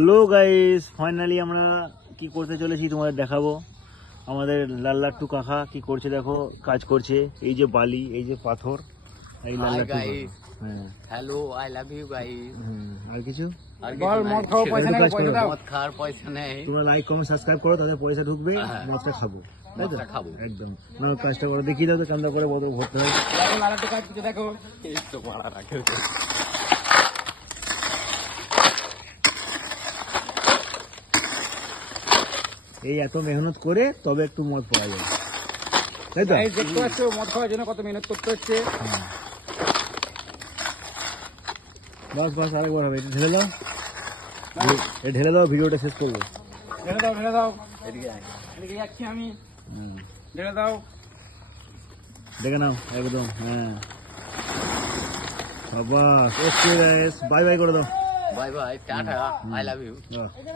Hello guys, finally আমরা কি করতে চলেছি তোমাদের দেখাবো। আমাদের লাল লাট্টু কাকা কি করছে দেখো, কাজ করছে। এই যে বালি, এই যে পাথর, এই লাল লাট্টু কাকা। হ্যাঁ, hello, I love you guys. আর কিছু বল, মদ খাওয়া পয়সা নেই, কাজ করো। মদ খাওয়ার পয়সা নেই। তোমরা লাইক কমেন্ট সাবস্ক্রাইব করো, তাদের পয়সা ঢুকবে, মদটা খাবো, তাই তো? মদটা খাবো। একদম না, কাজটা করে দেখিয়ে দাও তো, কান্দা করে বোতল ভরতে হয়। দেখো লালাটা কাজ করতে, দেখো এই তো মারা রাখে। এই এত মেহনত করে তবে একটু মদ পাওয়া যায়, তাই তো? গাইস দেখতে পাচ্ছো মদ খাওয়ার জন্য কত মেহনত করতে হচ্ছে। বাস বাস, আরেকবার হবে। এটা ঢেলে দাও, এটা ঢেলে দাও, ভিডিওটা শেষ করবো। ঢেলে দাও, ঢেলে দাও। এদিকে আয়, এদিকে যাচ্ছি আমি। ঢেলে দাও। দেখে নাও একদম। হ্যাঁ বাবা, ওকে গাইস, বাই বাই করে দাও। Bye bye, tata, I love you.